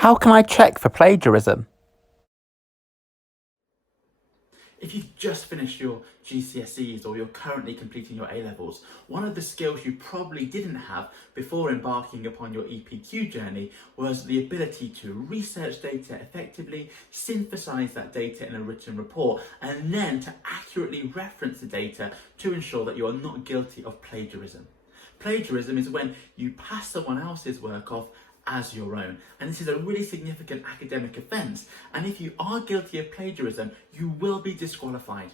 How can I check for plagiarism? If you've just finished your GCSEs or you're currently completing your A-levels, one of the skills you probably didn't have before embarking upon your EPQ journey was the ability to research data effectively, synthesize that data in a written report, and then to accurately reference the data to ensure that you are not guilty of plagiarism. Plagiarism is when you pass someone else's work off as your own, and this is a really significant academic offence, and if you are guilty of plagiarism, you will be disqualified.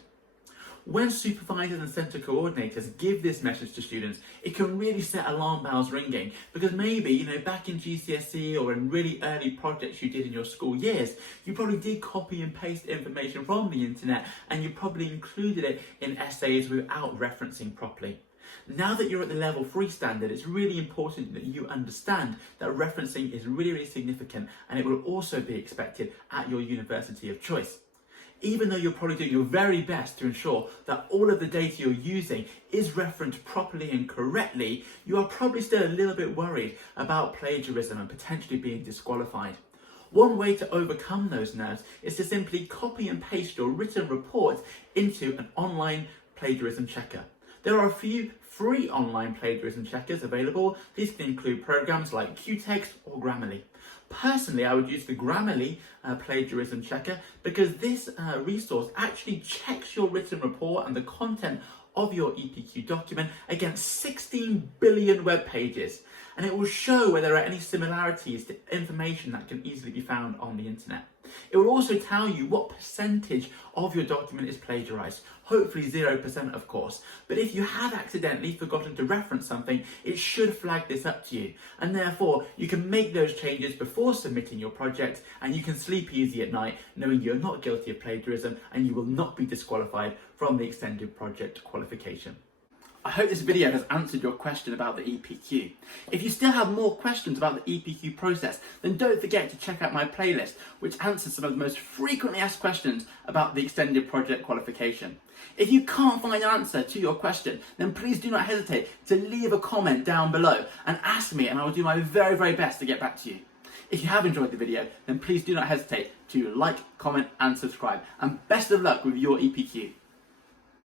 When supervisors and centre coordinators give this message to students, it can really set alarm bells ringing, because maybe, back in GCSE or in really early projects you did in your school years, you probably did copy and paste information from the internet, and you probably included it in essays without referencing properly. Now that you're at the level 3 standard, it's really important that you understand that referencing is really, really significant, and it will also be expected at your university of choice. Even though you're probably doing your very best to ensure that all of the data you're using is referenced properly and correctly, you are probably still a little bit worried about plagiarism and potentially being disqualified. One way to overcome those nerves is to simply copy and paste your written reports into an online plagiarism checker. There are a few free online plagiarism checkers available. These can include programs like Qtext or Grammarly. Personally, I would use the Grammarly plagiarism checker because this resource actually checks your written report and the content of your EPQ document against 16 billion web pages, and it will show whether there are any similarities to information that can easily be found on the internet. It will also tell you what percentage of your document is plagiarized, hopefully 0% of course, but if you have accidentally forgotten to reference something, it should flag this up to you, and therefore you can make those changes before submitting your project, and you can sleep easy at night knowing you're not guilty of plagiarism and you will not be disqualified from the extended project qualification. I hope this video has answered your question about the EPQ. If you still have more questions about the EPQ process, then don't forget to check out my playlist, which answers some of the most frequently asked questions about the extended project qualification. If you can't find an answer to your question, then please do not hesitate to leave a comment down below and ask me, and I will do my very, very best to get back to you. If you have enjoyed the video, then please do not hesitate to like, comment and subscribe. And best of luck with your EPQ.